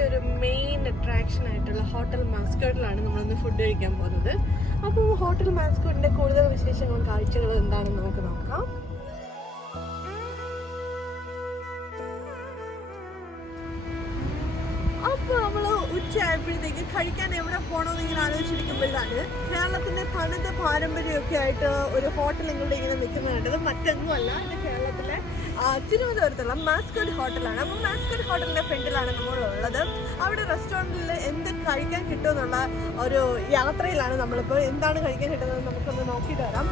ഇവിടുത്തെ ഒരു main attraction ആയിട്ടുള്ള ഹോട്ടൽ മാസ്കോട്ടിലാണ് നമ്മളിന്ന് ഫുഡ് കഴിക്കാൻ പോകുന്നത്. അപ്പോൾ ഹോട്ടൽ മാസ്കോട്ടിന്റെ കൂടുതൽ വിശേഷങ്ങളും കാഴ്ചകളും എന്താണെന്ന് നമുക്ക് നോക്കാം. അപ്പോൾ നമ്മൾ ഉച്ചയായപ്പോഴത്തേക്ക് കഴിക്കാൻ എവിടെ പോകണമെന്ന് ഇങ്ങനെ ആലോചിച്ചിരിക്കുമ്പോഴാണ് കേരളത്തിന്റെ തനത് പാരമ്പര്യമൊക്കെ ആയിട്ട് ഒരു ഹോട്ടൽ നിങ്ങളുടെ ഇങ്ങനെ നിൽക്കുന്നത് കണ്ടത്. മറ്റൊന്നുമല്ല, ഇത് കേരളത്തിലെ തിരുവനന്തപുരത്തുള്ള മാസ്കോട്ട് ഹോട്ടലാണ്. അപ്പോൾ മാസ്കോട്ട് ഹോട്ടലിന്റെ ഫ്രണ്ടിലാണ് നമ്മളുള്ളത്. അവിടെ റെസ്റ്റോറൻറ്റിൽ എന്ത് കഴിക്കാൻ കിട്ടുമെന്നുള്ള ഒരു യാത്രയിലാണ് നമ്മളിപ്പോൾ. എന്താണ് കഴിക്കാൻ കിട്ടുന്നത് നമുക്കൊന്ന് നോക്കിയിട്ട് വരാം.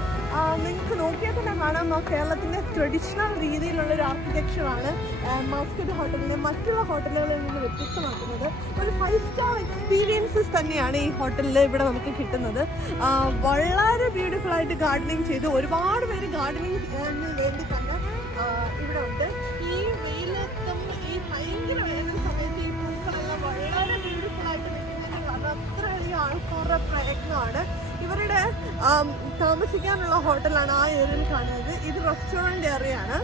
നിങ്ങൾക്ക് നോക്കിയാൽ തന്നെ കാണാം, കേരളത്തിന്റെ ട്രഡീഷണൽ രീതിയിലുള്ളൊരു ആർക്കിടെക്ചറാണ് മാസ്കോട്ട് ഹോട്ടലിനെ മറ്റുള്ള ഹോട്ടലുകളിൽ നിന്ന് വ്യത്യസ്തമാക്കുന്നത്. ഒരു 5 സ്റ്റാർ എക്സ്പീരിയൻസസ് തന്നെയാണ് ഈ ഹോട്ടലിൽ ഇവിടെ നമുക്ക് കിട്ടുന്നത്. വളരെ ബ്യൂട്ടിഫുൾ ആയിട്ട് ഗാർഡനിങ് ചെയ്ത് ഒരുപാട് പേര് ഗാർഡനിങ് വേണ്ടി തന്നെ ഇവിടെ ഉണ്ട്. ഈ വെയിലത്തും ഈ ഭയങ്കര വേനൽ സമയത്ത് ഈ പൂക്കളെല്ലാം വളരെ ബ്യൂട്ടിഫുൾ ആയിട്ട് നിൽക്കുന്നതിന് കാരണം അത്രയധികം ആൾക്കാരുടെ പ്രയത്നമാണ്. ഇവരുടെ താമസിക്കാനുള്ള ഹോട്ടലാണ് ആ ഏരിയയിൽ കാണുന്നത്. ഇത് റെസ്റ്റോറൻറ്റ് ഏറിയാണ്.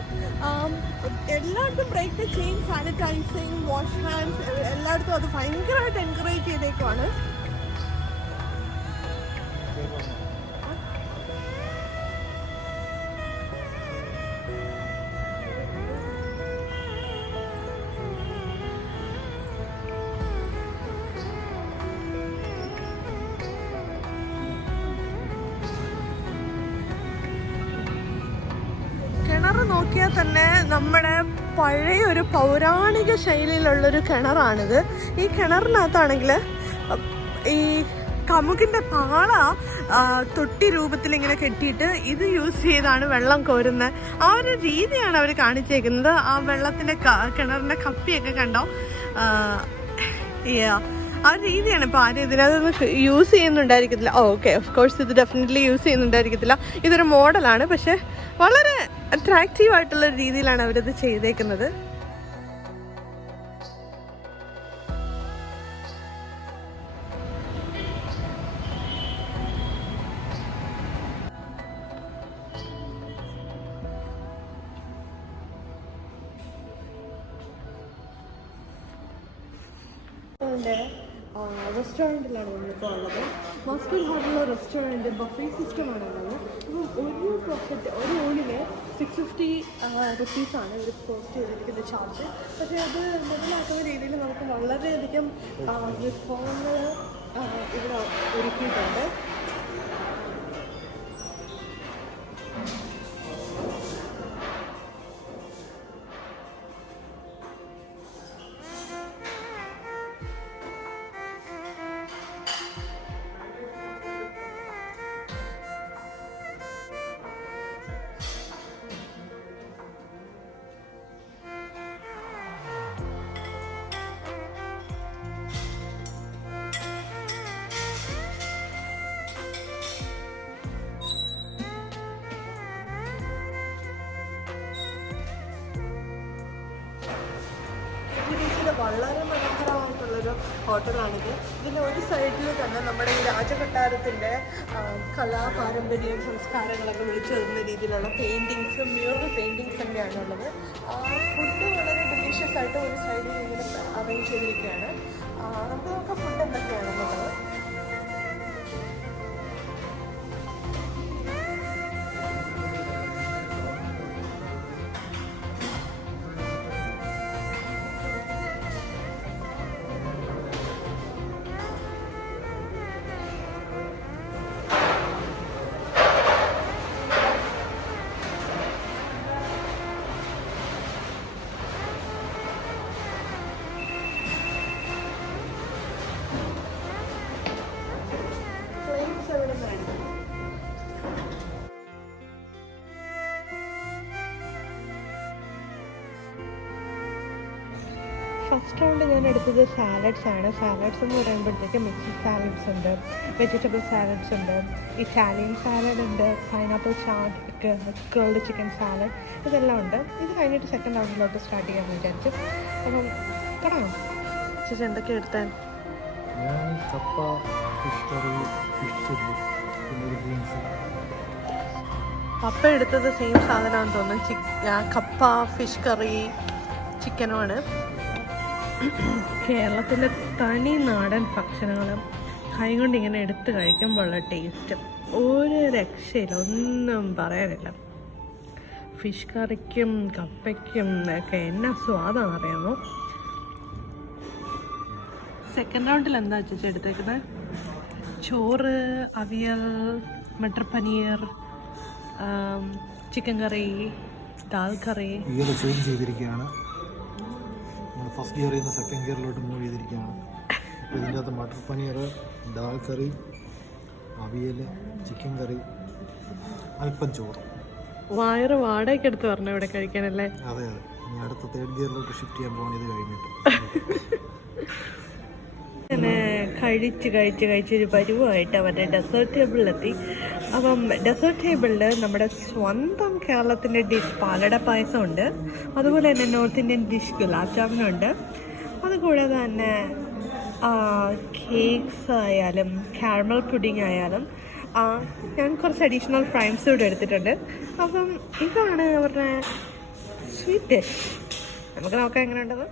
എല്ലായിടത്തും break the chain, sanitising, wash hands, എല്ലായിടത്തും അത് ഭയങ്കരമായിട്ട് എൻകറേജ് ചെയ്തേക്കുവാണ്. കിണർ നോക്കിയാൽ തന്നെ നമ്മുടെ പഴയ ഒരു പൗരാണിക ശൈലിയിലുള്ളൊരു കിണറാണിത്. ഈ കിണറിനകത്താണെങ്കിൽ ഈ കമുകിൻ്റെ പാള തൊട്ടി രൂപത്തിൽ ഇങ്ങനെ കെട്ടിയിട്ട് ഇത് യൂസ് ചെയ്താണ് വെള്ളം കോരുന്നത്. ആ ഒരു രീതിയാണ് അവർ കാണിച്ചേക്കുന്നത്. ആ വെള്ളത്തിൻ്റെ കിണറിൻ്റെ കപ്പിയൊക്കെ കണ്ടോ, ആ രീതിയാണ്. ഇപ്പോൾ ആരും ഇതിനകത്ത് യൂസ് ചെയ്യുന്നുണ്ടായിരിക്കത്തില്ല. ഓക്കെ, ഓഫ് കോഴ്സ് ഇത് ഡെഫിനറ്റ്ലി യൂസ് ചെയ്യുന്നുണ്ടായിരിക്കത്തില്ല. ഇതൊരു മോഡലാണ്, പക്ഷെ വളരെ അട്രാക്റ്റീവ് ആയിട്ടുള്ള രീതിയിലാണ് അവരത് ചെയ്തേക്കുന്നത്. റെസ്റ്റോറൻറ്റിലാണ് നമ്മളിപ്പോൾ ഉള്ളത്. മാസ്കോട്ട് ഹോട്ടലിലെ റെസ്റ്റോറൻറ്റ് ബഫേ സിസ്റ്റമാണ് ഉള്ളത്. അപ്പം ഒരു ഊണിന് 650 റുപ്പീസാണ് ഇവർ പോസ്റ്റ് ചെയ്തിരിക്കുന്ന ചാർജ്. പക്ഷേ അത് മുതലാക്കുന്ന രീതിയിൽ നമുക്ക് വളരെയധികം വിഭവങ്ങൾ ഇവിടെ ഒരുക്കിയിട്ടുണ്ട്. വളരെ മനോഹരമായിട്ടുള്ളൊരു ഹോട്ടലാണിത്. ഇതിൻ്റെ ഒരു സൈഡിൽ തന്നെ നമ്മുടെ ഈ രാജകൊട്ടാരത്തിൻ്റെ കലാപാരമ്പര്യവും സംസ്കാരങ്ങളൊക്കെ വിളിച്ചു വരുന്ന രീതിയിലുള്ള പെയിൻറ്റിങ്സും മ്യൂറൽ പെയിൻറ്റിങ്സ് ഒക്കെയാണ് ഉള്ളത്. ഫുഡ് വളരെ ഡെലീഷ്യസ് ആയിട്ട് ഒരു സൈഡിൽ ഇങ്ങനെ അറേഞ്ച് ചെയ്തിരിക്കുകയാണ്. നമുക്ക് നോക്കാം ഫുഡ് എന്തൊക്കെയാണെന്നുള്ളത്. ഫസ്റ്റ് റൗണ്ട് ഞാൻ എടുത്തത് സാലഡ്സ് ആണ്. സാലഡ്സ് എന്ന് പറയുമ്പോഴത്തേക്ക് മിക്സഡ് സാലഡ്സ് ഉണ്ട്, വെജിറ്റബിൾ സാലഡ്സ് ഉണ്ട്, ഇറ്റാലിയൻ സാലഡ് ഉണ്ട്, pineapple chaat, grilled chicken salad, ഇതെല്ലാം ഉണ്ട്. ഇത് കഴിഞ്ഞിട്ട് സെക്കൻഡ് റൗണ്ടിലോട്ട് സ്റ്റാർട്ട് ചെയ്യാമെന്ന് വിചാരിച്ചു. അപ്പം തുടങ്ങാം. ചേച്ചി എന്തൊക്കെയാണ് എടുത്താൽ? കപ്പ, ഫിഷ് കറി, ഫിഷ് ചില്ലി, പിന്നെ ബീൻസ്. പപ്പ എടുത്തത് സെയിം സാധനമാണെന്ന് തോന്നുന്നു. കപ്പ, ഫിഷ് കറി, ചിക്കനുമാണ്. കേരളത്തിൻ്റെ തനി നാടൻ ഭക്ഷണങ്ങളും കൈകൊണ്ട് ഇങ്ങനെ എടുത്ത് കഴിക്കുമ്പോഴുള്ള ടേസ്റ്റ് ഒരു രക്ഷയില്ല, ഒന്നും പറയാനില്ല. ഫിഷ് കറിക്കും കപ്പയ്ക്കും ഒക്കെ എന്നാ സ്വാദാണെന്ന് അറിയാമോ. സെക്കൻഡ് റൗണ്ടിൽ എന്താ ചേച്ചി എടുത്തേക്കുന്നത്? ചോറ്, അവിയൽ, മട്ടർ പനീർ, ചിക്കൻ കറി, ദാൽ കറി. ചേഞ്ച് ചെയ്തിരിക്കുകയാണ്. ഫസ്റ്റ് ഗിയറിൽ നിന്ന് സെക്കൻഡ് ഗിയറിലോട്ട് മൂവ് ചെയ്തിരിക്കുകയാണ്. ഇതിൻ്റെ അകത്ത് മട്ടർ പനീർ, ദാൽ കറി, അവിയൽ, ചിക്കൻ കറി, അല്പം ചോറ്. വയറ് വാടകയ്ക്ക് എടുത്ത് പറഞ്ഞു ഇവിടെ കഴിക്കാനല്ലേ? അതെ അതെ. ഇനി അടുത്ത തേർഡ് ഗിയറിലോട്ട് ഷിഫ്റ്റ് ചെയ്യാൻ പോകണം ഇത് കഴിഞ്ഞിട്ട്. അങ്ങനെ കഴിച്ചൊരു പരുവമായിട്ട് അവരുടെ ഡെസേർട്ട് ടേബിളിലെത്തി. അപ്പം ഡെസേർട്ട് ടേബിളിൽ നമ്മുടെ സ്വന്തം കേരളത്തിൻ്റെ ഡിഷ് പാലട പായസമുണ്ട്, അതുപോലെ തന്നെ നോർത്ത് ഇന്ത്യൻ ഡിഷ് ഗുലാബ് ജാമുനുണ്ട്, അതുകൂടാതെ തന്നെ കേക്ക്സ് ആയാലും കാരമൽ പുഡിംഗ് ആയാലും ഞാൻ കുറച്ച് അഡീഷണൽ ഫ്രൈംസ് കൂടെ എടുത്തിട്ടുണ്ട്. അപ്പം ഇതാണ് അവരുടെ സ്വീറ്റ് ഡിഷ്. നമുക്ക് നോക്കാം എങ്ങനെയുണ്ടെന്ന്.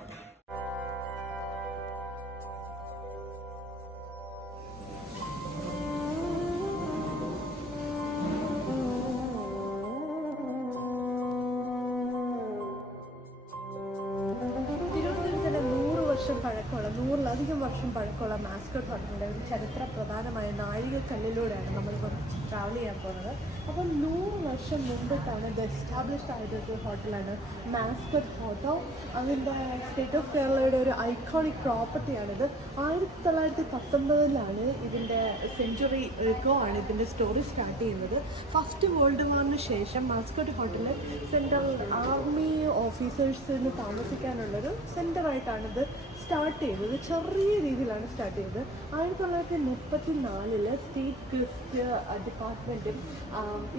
പഴക്കമുള്ള 100-ലധികം വർഷം പഴക്കമുള്ള മാസ്കറ്റ് ഹോട്ടലിൻ്റെ ഒരു ചരിത്ര പ്രധാനമായ നാഴികക്കല്ലിലൂടെയാണ് നമ്മളിപ്പോൾ ട്രാവൽ ചെയ്യാൻ പോകുന്നത്. അപ്പം 100 വർഷം മുമ്പിട്ടാണ് ഇത് എസ്റ്റാബ്ലിഷ്ഡ് ആയിട്ടൊരു ഹോട്ടലാണ് മാസ്കറ്റ് ഹോട്ടൽ. അതിൻ്റെ സ്റ്റേറ്റ് ഓഫ് കേരളയുടെ ഒരു ഐക്കോണിക് പ്രോപ്പർട്ടിയാണിത്. 1919 ഇതിൻ്റെ സെഞ്ച്വറി എഗോ ആണ് ഇതിൻ്റെ സ്റ്റോറി സ്റ്റാർട്ട് ചെയ്യുന്നത്. ഫസ്റ്റ് വേൾഡ് വാറിന് ശേഷം മാസ്കറ്റ് ഹോട്ടൽ സെൻട്രൽ ആർമി ഓഫീസേഴ്സിന് താമസിക്കാനുള്ളൊരു സെൻ്ററായിട്ടാണിത് സ്റ്റാർട്ട് ചെയ്തത്. ചെറിയ രീതിയിലാണ് സ്റ്റാർട്ട് ചെയ്തത്. 1934 സ്റ്റേറ്റ് ഗസ്റ്റ് ഡിപ്പാർട്ട്മെൻറ്റും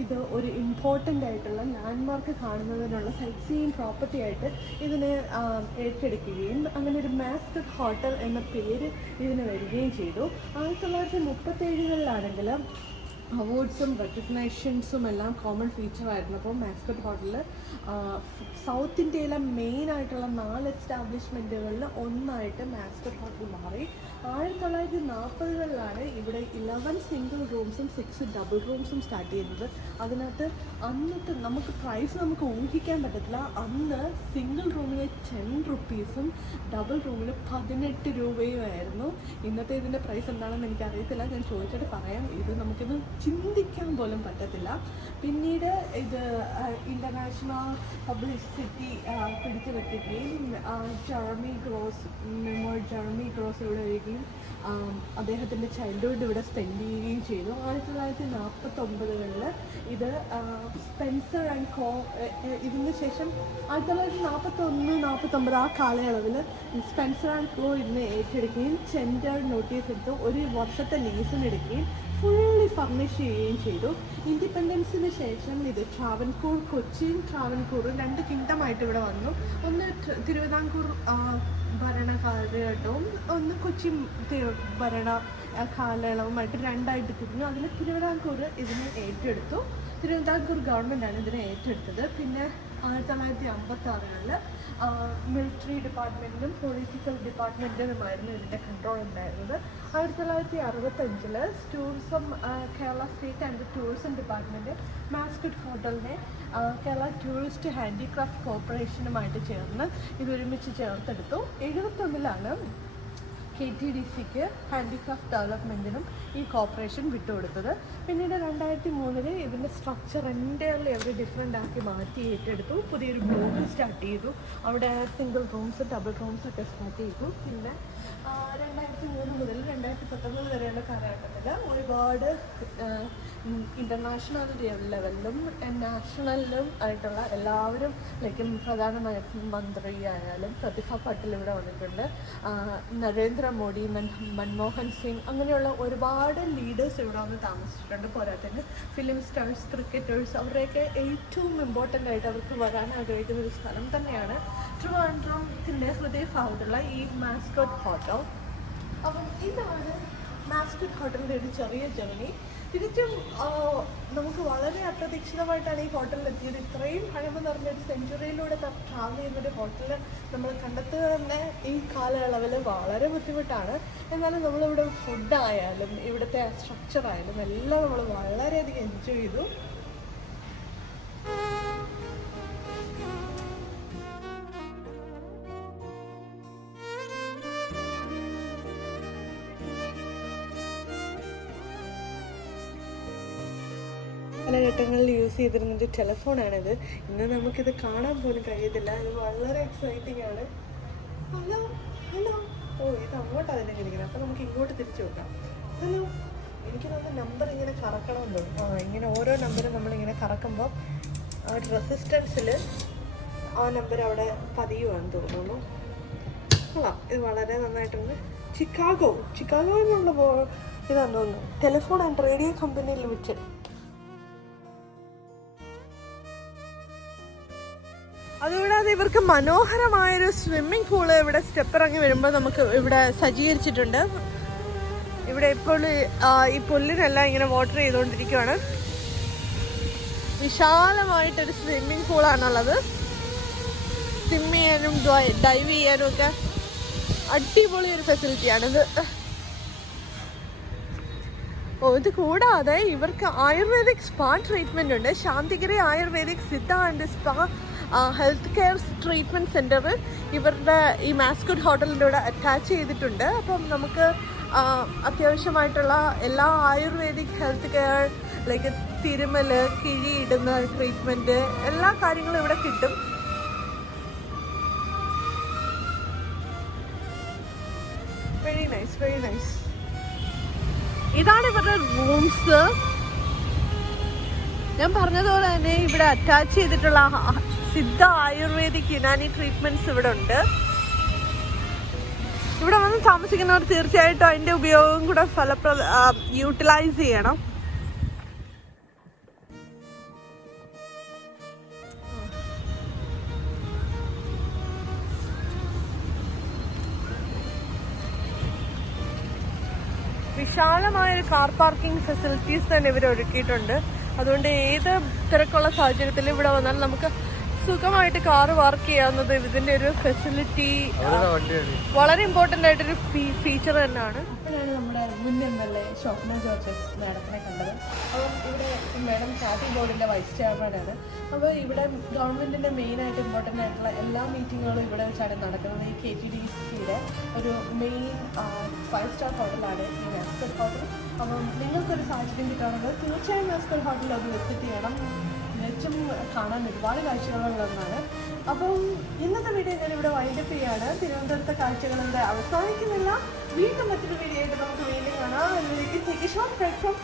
ഇത് ഒരു ഇമ്പോർട്ടൻ്റ് ആയിട്ടുള്ള ലാൻഡ്മാർക്ക് കാണുന്നതിനുള്ള സൈറ്റ് സീയിങ് പ്രോപ്പർട്ടി ആയിട്ട് ഇതിനെ ഏറ്റെടുക്കുകയും അങ്ങനെ ഒരു മാസ്കറ്റ് ഹോട്ടൽ എന്ന പേര് ഇതിന് വരികയും ചെയ്തു. 1937 അവാർഡ്സും റെക്കഗ്നേഷൻസും എല്ലാം കോമൺ ഫീച്ചറായിരുന്നു. അപ്പോൾ മാസ്കറ്റ് ഹോട്ടലിൽ സൗത്ത് ഇന്ത്യയിലെ മെയിൻ ആയിട്ടുള്ള 4 എസ്റ്റാബ്ലിഷ്മെൻറ്റുകളിൽ ഒന്നായിട്ട് മാസ്കറ്റ് ഹോട്ടൽ മാറി. 1940 ഇവിടെ 11 സിംഗിൾ റൂംസും 6 ഡബിൾ റൂംസും സ്റ്റാർട്ട് ചെയ്യുന്നത്. അതിനകത്ത് അന്നത്തെ നമുക്ക് പ്രൈസ് നമുക്ക് ഊഹിക്കാൻ പറ്റത്തില്ല. അന്ന് സിംഗിൾ റൂമിന് 10 റുപ്പീസും ഡബിൾ റൂമിന് 18 രൂപയുമായിരുന്നു. ഇന്നത്തെ ഇതിൻ്റെ പ്രൈസ് എന്താണെന്ന് എനിക്കറിയത്തില്ല, ഞാൻ ചോദിച്ചിട്ട് പറയാം. ഇത് നമുക്കിത് ചിന്തിക്കാൻ പോലും പറ്റത്തില്ല. പിന്നീട് ഇത് ഇൻ്റർനാഷണൽ പബ്ലിസിറ്റി പിടിച്ചു പറ്റുകയും ജെറമി ഗ്രോസ് ഇവിടെ വരികയും അദ്ദേഹത്തിൻ്റെ ചൈൽഡ്ഹുഡ് ഇവിടെ സ്പെൻഡ് ചെയ്യുകയും ചെയ്തു. 1949 ഇത് സ്പെൻസർ ആൻഡ് കോ. ഇതിന് ശേഷം 1941-49 ആ കാലയളവിൽ സ്പെൻസർ ആൻഡ് കോ ഇതിനെ ഏറ്റെടുക്കുകയും ടെൻഡർ നോട്ടീസ് എടുത്ത് 1 വർഷത്തെ ലീസിനെടുക്കുകയും ഫുള്ളി ഫർണിഷ് ചെയ്യുകയും ചെയ്തു. ഇൻഡിപെൻഡൻസിന് ശേഷം ഇത് ട്രാവൻകൂർ, കൊച്ചിയും ട്രാവൻകൂറും 2 കിങ്ഡമായിട്ട് ഇവിടെ വന്നു. ഒന്ന് തിരുവിതാംകൂർ ഭരണകാലഘട്ടവും ഒന്ന് കൊച്ചി ഭരണ കാലയളവുമായിട്ട് 2ആയിട്ട് തിരിഞ്ഞു. അതിൽ തിരുവിതാംകൂർ ഇതിനെ ഏറ്റെടുത്തു. തിരുവിതാംകൂർ ഗവൺമെൻറ്റാണ് ഇതിനെ ഏറ്റെടുത്തത്. പിന്നെ 1956 മിലിറ്ററി ഡിപ്പാർട്ട്മെൻറ്റിനും പൊളിറ്റിക്കൽ ഡിപ്പാർട്ട്മെൻറ്റിനുമായിരുന്നു ഇതിൻ്റെ കൺട്രോൾ ഉണ്ടായിരുന്നത്. 1965 tourism Kerala state and tourism department Mascot ഹോട്ടലിനെ കേരള ടൂറിസ്റ്റ് ഹാൻഡിക്രാഫ്റ്റ് കോർപ്പറേഷനുമായിട്ട് ചേർന്ന് ഇതൊരുമിച്ച് ചേർത്തെടുത്തു. 1971 KTDCക്ക് ഹാൻഡിക്രാഫ്റ്റ് ഡെവലപ്മെൻറ്റിനും ഈ കോർപ്പറേഷൻ വിട്ടുകൊടുത്തത്. പിന്നീട് 2003 ഇതിൻ്റെ സ്ട്രക്ചർ എൻ്റയർലി അവർ ഡിഫറെൻ്റ് ആക്കി മാറ്റി ഏറ്റെടുത്തു. പുതിയൊരു ബ്ലോക്ക് സ്റ്റാർട്ട് ചെയ്തു. അവിടെ സിംഗിൾ റൂംസ് ഡബിൾ റൂംസ് ഒക്കെ സ്റ്റാർട്ട് ചെയ്തു. പിന്നെ 2003 മുതൽ 2019 വരെയുള്ള കാലഘട്ടത്തിൽ ഒരുപാട് ഇൻ്റർനാഷണൽ ലെവലിലും നാഷണലിലും ആയിട്ടുള്ള എല്ലാവരും ലൈക്ക് പ്രധാനമായ മന്ത്രി ആയാലും പ്രതിഭ പട്ടേൽ ഇവിടെ വന്നിട്ടുണ്ട്. നരേന്ദ്രമോദി, മൻമോഹൻ സിംഗ്, അങ്ങനെയുള്ള ഒരുപാട് ലീഡേഴ്സ് ഇവിടെ വന്ന് താമസിച്ചിട്ടുണ്ട്. പോരാത്തതിന് ഫിലിം സ്റ്റാർസ്, ക്രിക്കറ്റേഴ്സ്, അവരുടെയൊക്കെ ഏറ്റവും ഇമ്പോർട്ടൻ്റ് ആയിട്ട് അവർക്ക് വരാൻ ആഗ്രഹിക്കുന്ന ഒരു സ്ഥലം തന്നെയാണ് ട്രിവാൻഡ്രത്തിൻ്റെ ഹൃദയഭാഗത്തുള്ള ഈ മാസ്കറ്റ് ഹോട്ടൽ. അപ്പം ഇതാണ് മാസ്കറ്റ് ഹോട്ടലിൻ്റെ ഒരു ചെറിയ ജേർണി. തിരിച്ചും നമുക്ക് വളരെ അപ്രതീക്ഷിതമായിട്ടാണ് ഈ ഹോട്ടലിൽ എത്തിയത്. ഇത്രയും പഴമ നിറഞ്ഞൊരു സെഞ്ചുറിയിലൂടെ ട്രാവൽ ചെയ്യുന്നൊരു ഹോട്ടൽ നമ്മൾ കണ്ടെത്തുക തന്നെ ഈ കാലയളവിൽ വളരെ ബുദ്ധിമുട്ടാണ്. എന്നാലും നമ്മളിവിടെ ഫുഡായാലും ഇവിടുത്തെ സ്ട്രക്ചർ ആയാലും എല്ലാം നമ്മൾ വളരെയധികം എൻജോയ് ചെയ്തു. പല ഘട്ടങ്ങളിൽ യൂസ് ചെയ്തിരുന്നൊരു ടെലിഫോണാണിത്. ഇന്ന് നമുക്കിത് കാണാൻ പോലും കഴിയത്തില്ല. ഇത് വളരെ എക്സൈറ്റിംഗ് ആണ്. ഹലോ ഹലോ, ഓ ഇത് അങ്ങോട്ടാണ് തന്നെ ഇരിക്കുന്നത്. അപ്പോൾ നമുക്ക് ഇങ്ങോട്ട് തിരിച്ചു വെക്കാം. ഹലോ, എനിക്ക് തോന്നുന്നു നമ്പർ ഇങ്ങനെ കറക്കണമെന്ന് തോന്നും. ഇങ്ങനെ ഓരോ നമ്പറും നമ്മളിങ്ങനെ കറക്കുമ്പോൾ ആ ഒരു റെസിസ്റ്റൻസിൽ ആ നമ്പർ അവിടെ പതിയുവാന്ന് തോന്നുന്നു. കൊള്ളാം, ഇത് വളരെ നന്നായിട്ടുണ്ട്. ചിക്കാഗോ എന്നുള്ള ഇതാന്ന് തോന്നുന്നു. Telephone and radio company limited. അതുകൂടാതെ ഇവർക്ക് മനോഹരമായൊരു സ്വിമ്മിംഗ് പൂള് ഇവിടെ സ്റ്റെപ്പ് ഇറങ്ങി വരുമ്പോൾ നമുക്ക് ഇവിടെ സജ്ജീകരിച്ചിട്ടുണ്ട്. ഇവിടെ ഇപ്പോൾ ഈ പുല്ലിനെല്ലാം ഇങ്ങനെ വാട്ടർ ചെയ്തുകൊണ്ടിരിക്കുകയാണ്. വിശാലമായിട്ടൊരു സ്വിമ്മിംഗ് പൂളാണുള്ളത്. സ്വിം ചെയ്യാനും ഡൈവ് ചെയ്യാനും ഒക്കെ അടിപൊളി ഒരു ഫെസിലിറ്റിയാണിത്. ഇത് കൂടാതെ ഇവർക്ക് ആയുർവേദിക് സ്പാ ട്രീറ്റ്മെന്റ് ഉണ്ട്. Santhigiri ayurvedic Siddha and spa health care treatment centre ഇവരുടെ ഈ മാസ്കറ്റ് ഹോട്ടലിൻ്റെ കൂടെ അറ്റാച്ച് ചെയ്തിട്ടുണ്ട്. അപ്പം നമുക്ക് അത്യാവശ്യമായിട്ടുള്ള എല്ലാ ആയുർവേദിക് ഹെൽത്ത് കെയർ ലൈക്ക് തിരുമൽ, കിഴിയിടുന്ന ട്രീറ്റ്മെൻറ്റ് എല്ലാ കാര്യങ്ങളും ഇവിടെ കിട്ടും. Very nice, very nice. ഇതാണ് ഇവരുടെ റൂംസ്. ഞാൻ പറഞ്ഞതുപോലെ തന്നെ ഇവിടെ അറ്റാച്ച് ചെയ്തിട്ടുള്ള സിദ്ധ ആയുർവേദിക് യുനാനി ട്രീറ്റ്മെന്റ്സ് ഇവിടെ ഉണ്ട്. ഇവിടെ വന്ന് താമസിക്കുന്നവർ തീർച്ചയായിട്ടും അതിന്റെ ഉപയോഗം കൂടെ യൂട്ടിലൈസ് ചെയ്യണം. വിശാലമായൊരു കാർ പാർക്കിംഗ് ഫെസിലിറ്റീസ് തന്നെ ഇവർ ഒരുക്കിയിട്ടുണ്ട്. അതുകൊണ്ട് ഏത് തിരക്കുള്ള സാഹചര്യത്തിൽ ഇവിടെ വന്നാൽ നമുക്ക് സുഖമായിട്ട് കാറ് പാർക്ക് ചെയ്യാവുന്നത് ഇതിന്റെ ഒരു ഫെസിലിറ്റി വളരെ ഇമ്പോർട്ടന്റ് ആയിട്ടൊരു ഫീച്ചർ തന്നെയാണ്. അപ്പോഴാണ് നമ്മുടെ മുൻ MLA ഷോപ്ന ജോർജസ് മാഡത്തിനെ കണ്ടത്. അപ്പം ഇവിടെ മാഡം ചാറ്റി ബോർഡിന്റെ വൈസ് ചെയർമാനാണ്. അപ്പോൾ ഇവിടെ ഗവൺമെന്റിന്റെ മെയിൻ ആയിട്ട് ഇമ്പോർട്ടൻ്റ് ആയിട്ടുള്ള എല്ലാ മീറ്റിങ്ങുകളും ഇവിടെ വെച്ചാണ് നടക്കുന്നത്. ഈ KTDCയുടെ ഒരു മെയിൻ 5-star ഹോട്ടലാണ് ഈ മാസ്കറ്റ് ഹോട്ടൽ. അപ്പം നിങ്ങൾക്കൊരു സാഹചര്യം കിട്ടുകയാണെങ്കിൽ തീർച്ചയായും മാസ്കറ്റ് ഹോട്ടലിൽ അത് വിസിറ്റ് ചെയ്യണം. തികച്ചും കാണാൻ ഒരുപാട് കാഴ്ചകളുള്ളതാണ്. അപ്പം ഇന്നത്തെ വീഡിയോ ഞാനിവിടെ വൈൻഡപ്പ് ചെയ്യാണ്. തിരുവനന്തപുരത്തെ കാഴ്ചകൾ ഇവിടെ അവസാനിക്കുന്നില്ല. വീണ്ടും മറ്റൊരു വീഡിയോ ആയിട്ട് നമുക്ക് വീണ്ടും കാണാം. അതിലേക്ക് ഷോർട്ട് ബ്രേക്ക് ഫ്രം